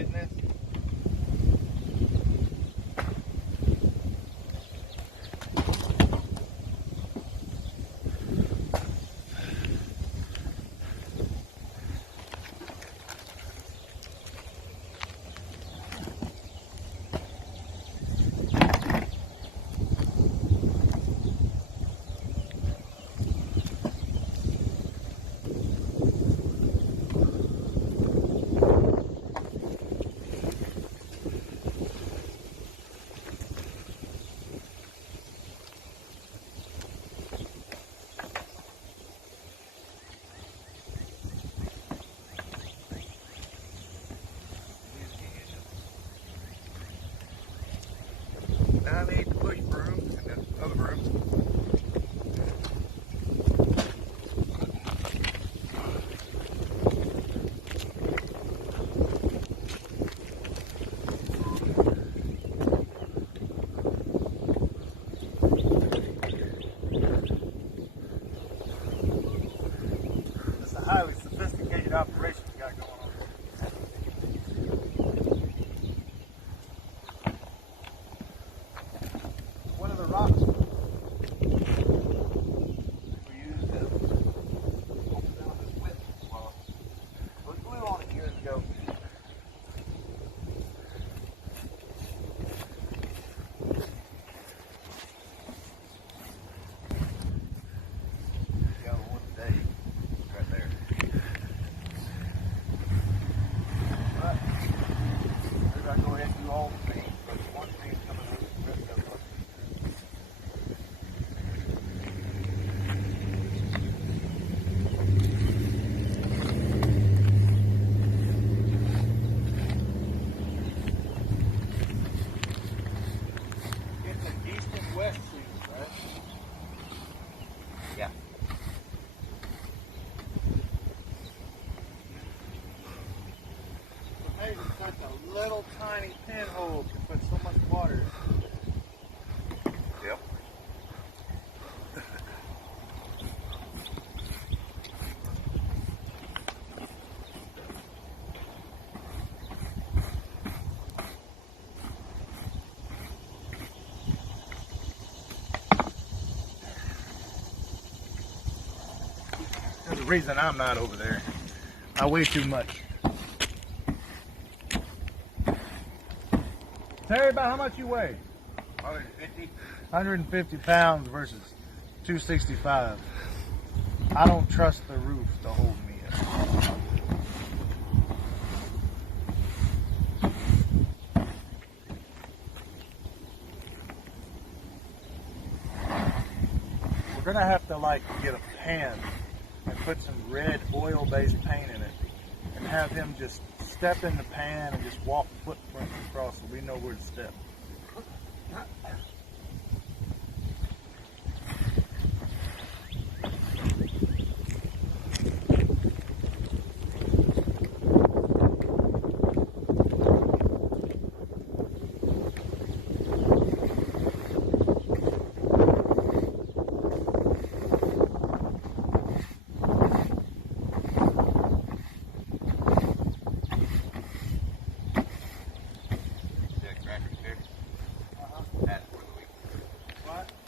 getting this? I need to push brooms and then other brooms. It's a highly sophisticated operation we got going on. One of the rocks we used to hold down this width well, we glue on it years ago. Got one today right there. But maybe I go ahead and do all the things, but one thing's coming with the rest of us. It's an east and west season, right? Yeah. So maybe such a little tiny pinhole can put so much water. Yep. There's a reason I'm not over there. I weigh too much. Terry, about how much you weigh? 150. 150 pounds versus 265. I don't trust the roof to hold me up. We're gonna have to like get a pan and put some red oil-based paint in it and have him just step in the pan and just walk footprints across so we know where to step.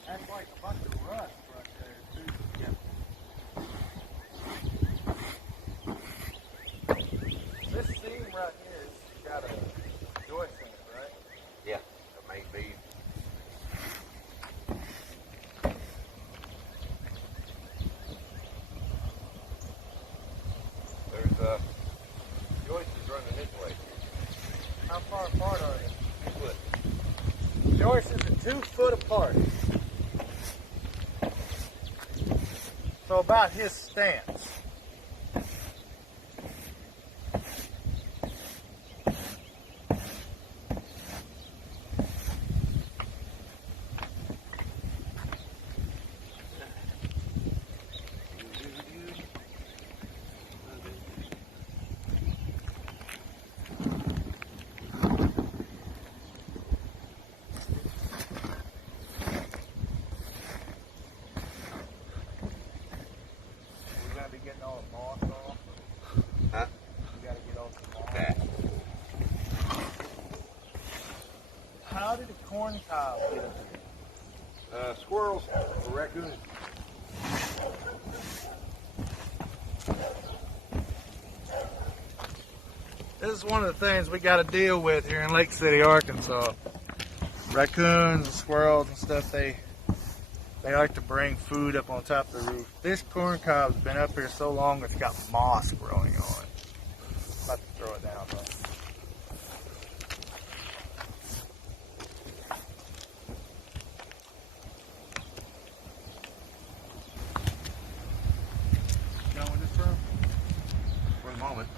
That's like a bunch of rust right there, too. Yep. This seam right here has got a joist in it, right? Yeah, it may be. There's joists running this way. How far apart are they? 2 foot. Joists are 2 foot apart. So about his stance. corn cob get up here? Squirrels or raccoons. This is one of the things we got to deal with here in Lake City, Arkansas. Raccoons and squirrels and stuff, they like to bring food up on top of the roof. This corn cob's been up here so long it's got moss growing on it. I'm about to throw it down, though. Go in this room? For the moment.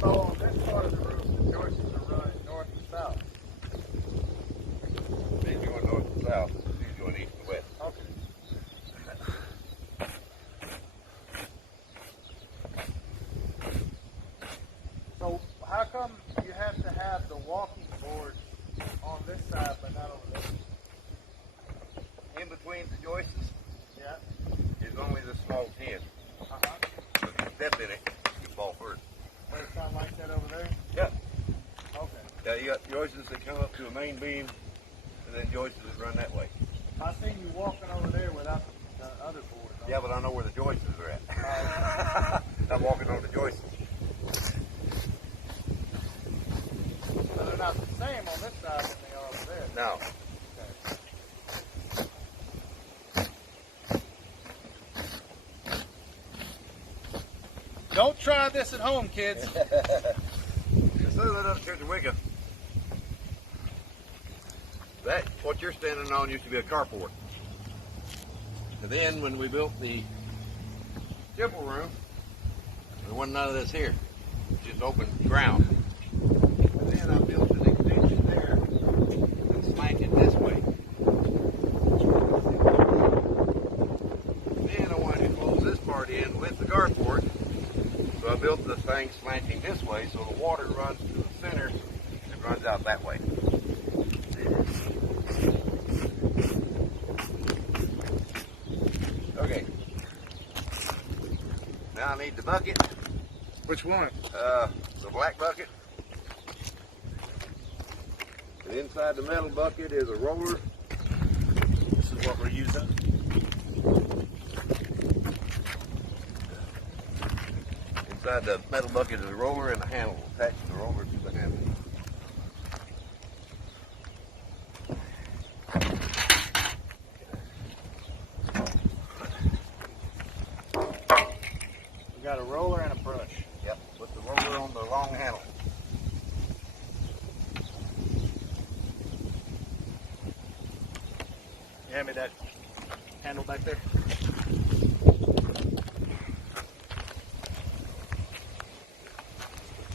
So on this part of the roof, the joists are running north and south. He's going north and south. He's going east and west. Okay. So how come you have to have the walking board on this side but not over there? In between the joists Yeah. is only the small tin. Uh-huh. So if you step in it, you fall first. Does it sound like that over there? Yeah. Okay. Yeah, you got joists that come up to a main beam, and then joists that run that way. I seen you walking over there without the other board. Yeah, but I know where the joists are at. I'm walking on the joists. So they're not the same on this side than they are over there. Now, Okay. Don't try this at home, kids. as soon as I done Church of Wicca, that, what you're standing on, used to be a carport. And then when we built the temple room, there wasn't none of this here. Just open ground. And then I built an extension there and slanted this way. Then I wanted to close this part in with the carport. So I built the thing slanting this way so the water runs to the center and runs out that way. Okay. Now I need the bucket. Which one? The black bucket. And inside the metal bucket is a roller. This is what we're using. Inside the metal bucket is a roller and a handle. Attach the roller to the handle. We got a roller and a brush. Yep. Put the roller on the long handle. You hand me that handle back there?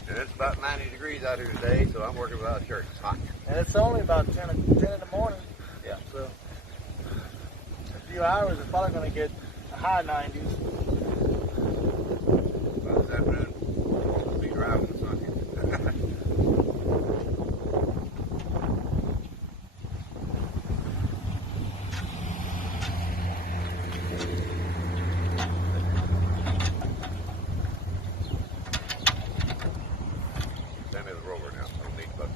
And it's about 90 degrees out here today, so I'm working without a shirt. It's hot. And it's only about 10 in the morning. Yeah. So in a few hours, it's probably going to get a high 90s. Well, this afternoon, we'll be driving the sun here. Send me the roller now. I don't need bucket.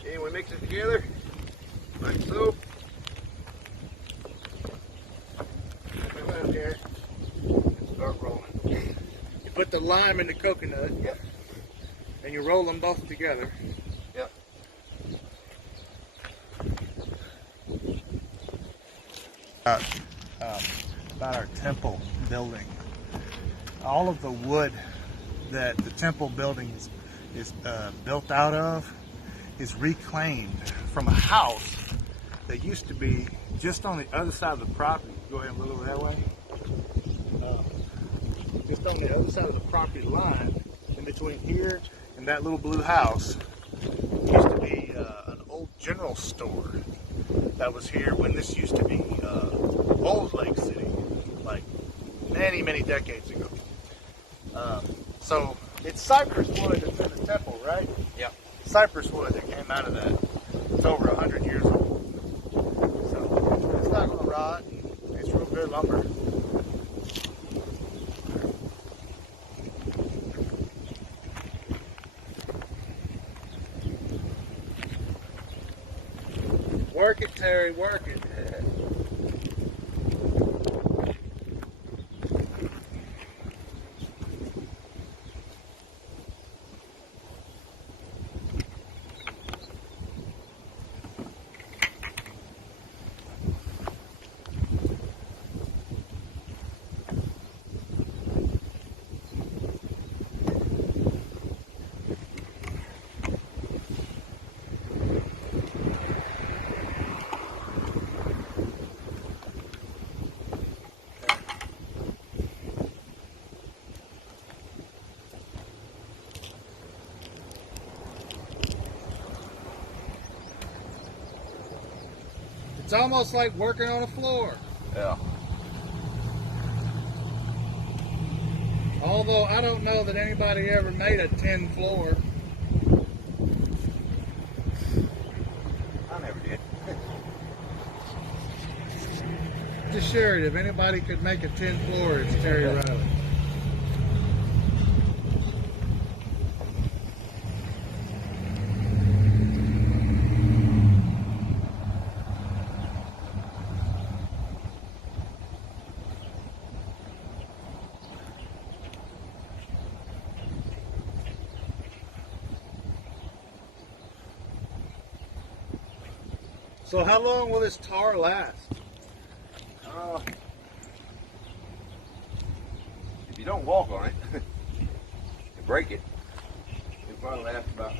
Okay, we mix it together like so. Come out here and start rolling. You put the lime in the coconut. Yep. And you roll them both together. Yep. About our temple building. All of the wood that the temple building is built out of is reclaimed from a house that used to be just on the other side of the property. Go ahead and look over that way. Just on the other side of the property line, in between here and that little blue house, used to be an old general store that was here when this used to be old Lake City, like many decades ago. So It's cypress wood that's in the temple, right? Yeah. Cypress wood that came out of that. It's over 100 years old. So it's not going to rot. It's real good lumber. Work it, Terry, work it. It's almost like working on a floor. Yeah. Although I don't know that anybody ever made a tin floor. I never did. Just assured, if anybody could make a tin floor, it's Terry Riley. So how long will this tar last? If you don't walk on it and break it, it'll probably last about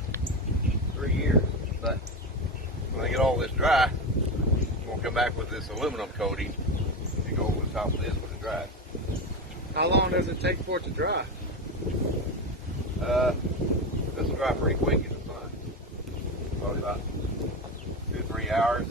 3 years. But when I get all this dry, I'm going to come back with this aluminum coating and go over the top of this when it dries. How long does it take for it to dry? This will dry pretty quick in the sun. Probably about 2 or 3 hours.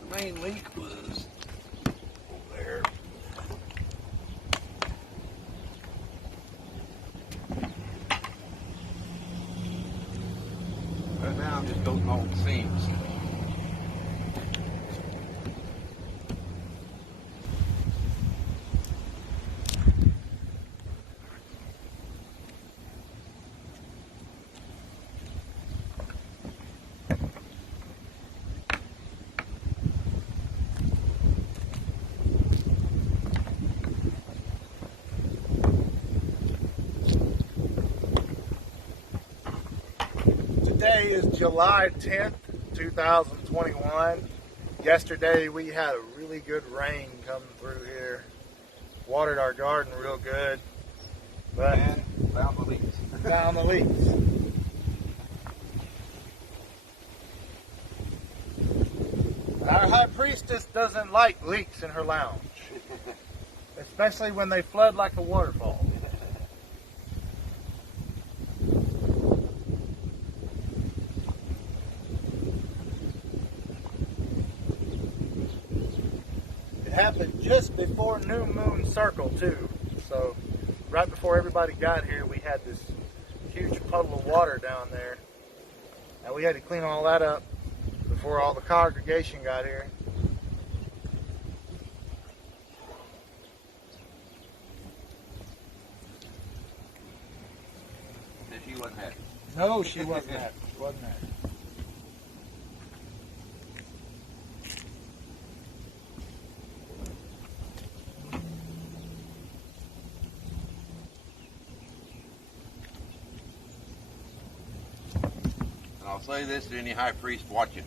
The main leak was over there. Right now I'm just coating all the seams. Today is July 10th, 2021. Yesterday we had a really good rain coming through here. Watered our garden real good. But And found the leaks. found the leaks. Our high priestess doesn't like leaks in her lounge. Especially when they flood like a waterfall. It happened just before New Moon Circle too. So right before everybody got here, we had this huge puddle of water down there. And we had to clean all that up before all the congregation got here. Said she wasn't happy. No, she wasn't happy. She wasn't happy. And I'll say this to any high priest watching.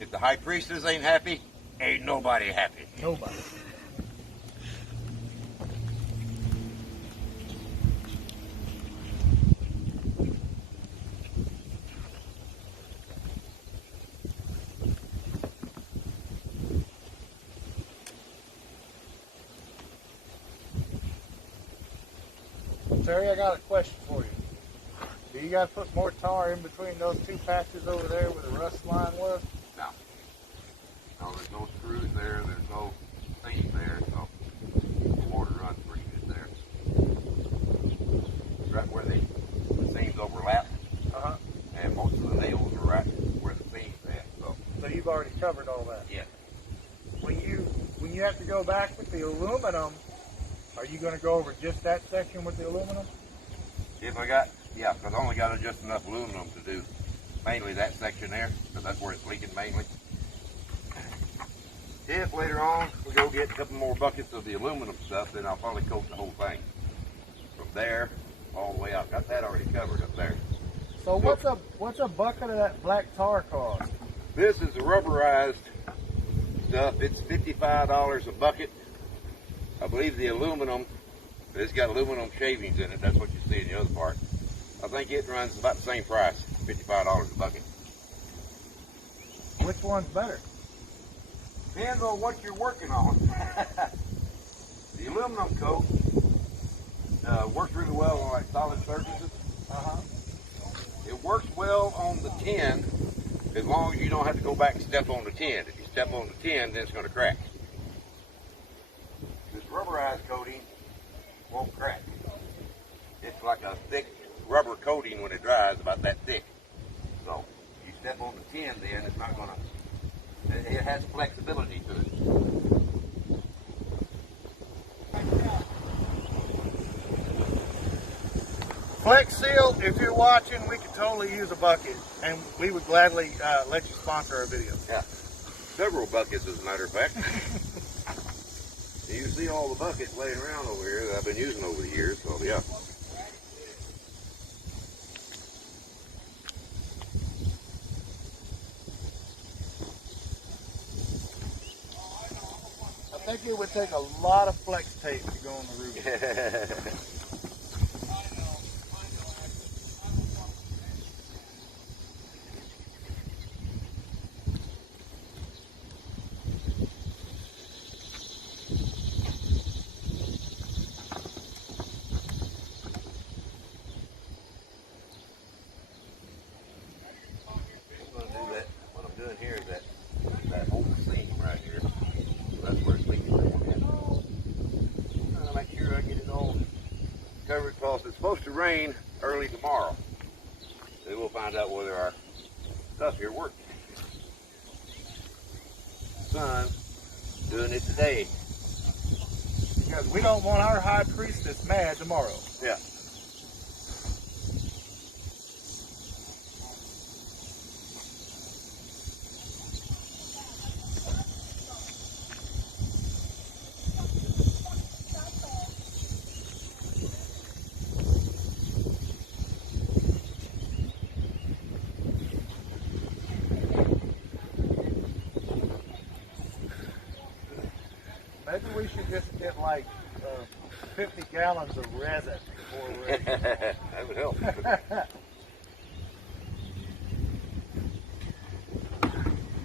If the high priestess ain't happy, Ain't nobody happy. Nobody. Terry, I got a question for you. Do you guys put more tar in between those two patches over there where the rust line was? No. No, there's no screws there. There's no seam there, so the water runs pretty good there. Right where the seams overlap, and most of the nails are right where the seams at. So you've already covered all that. Yeah. When you have to go back with the aluminum, are you going to go over just that section with the aluminum? Because I only got just enough aluminum to do mainly that section there, because that's where it's leaking mainly. If later on we go get a couple more buckets of the aluminum stuff, then I'll probably coat the whole thing. From there all the way out. Got that already covered up there. So what's a bucket of that black tar cost? This is the rubberized stuff. It's $55 a bucket. I believe the aluminum, it's got aluminum shavings in it. That's what you see in the other part. I think it runs about the same price, $55 a bucket. Which one's better? Depends on what you're working on. The aluminum coat works really well on like solid surfaces. It works well on the tin as long as you don't have to go back and step on the tin. If you step on the tin, then it's going to crack. This rubberized coating won't crack. It's like a thick rubber coating when it dries, about that thick. So you step on the tin, then it's not going to. It has flexibility to it. Flex Seal, if you're watching, we could totally use a bucket, and we would gladly let you sponsor our videos. Yeah, several buckets as a matter of fact. You see all the buckets laying around over here that I've been using over the years, so yeah. I think it would take a lot of flex tape to go on the roof. Covered because it's supposed to rain early tomorrow. So we'll find out whether our stuff here works. Sun doing it today. Because we don't want our high priestess mad tomorrow. Yeah. Maybe we should just get like 50 gallons of resin before we're ready. That would help.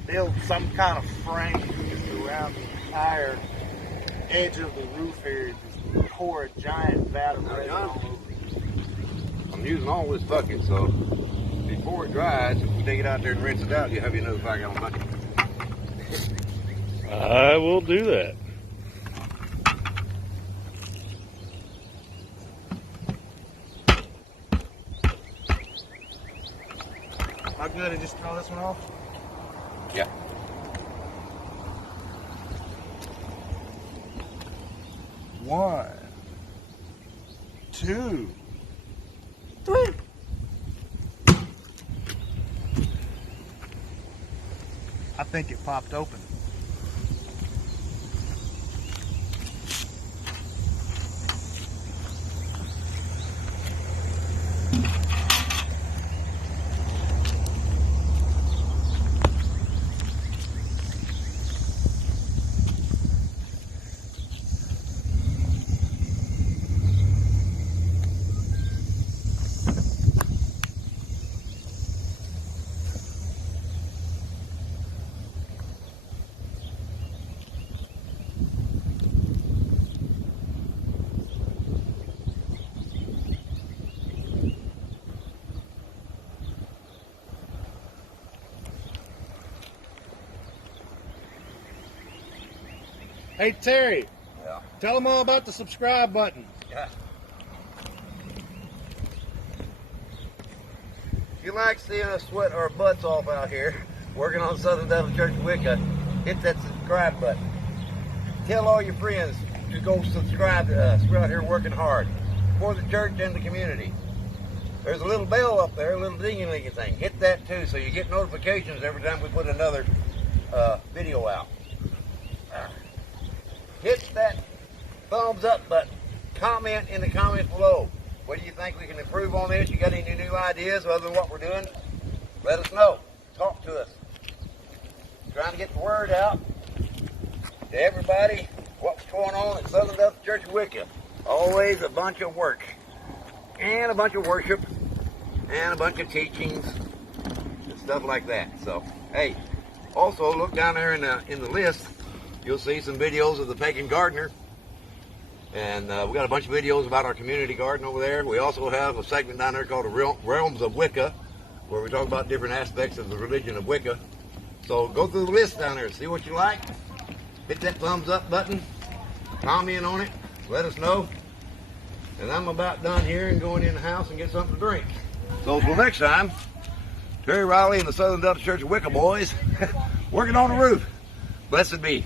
Build some kind of frame just around the entire edge of the roof here and just pour a giant vat of resin all over it. I'm using all this bucket, so before it dries, if you take it out there and rinse it out, you have your another 5 gallon bucket. I will do that. How good to just throw this one off? Yeah. One, two, three. I think it popped open. Hey, Terry, Yeah. tell them all about the subscribe button. Yeah. If you like seeing us sweat our butts off out here, working on Southern Devil Church of Wicca, hit that subscribe button. Tell all your friends to go subscribe to us. We're out here working hard for the church and the community. There's a little bell up there, a little ding-a-ling thing. Hit that too, so you get notifications every time we put another video out. Hit that thumbs up button. Comment in the comments below. What do you think we can improve on this? You got any new ideas other than what we're doing? Let us know. Talk to us. Trying to get the word out to everybody what's going on at Southern Devil Church of Wicca. Always a bunch of work and a bunch of worship and a bunch of teachings and stuff like that. So, hey, also look down there in the list. You'll see some videos of the pagan gardener. And we got a bunch of videos about our community garden over there. We also have a segment down there called the Realms of Wicca, where we talk about different aspects of the religion of Wicca. So go through the list down there, see what you like. Hit that thumbs up button, comment on it, let us know. And I'm about done here and going in the house and get something to drink. So until next time, Terry Riley and the Southern Devil Church of Wicca boys, working on the roof. Blessed be.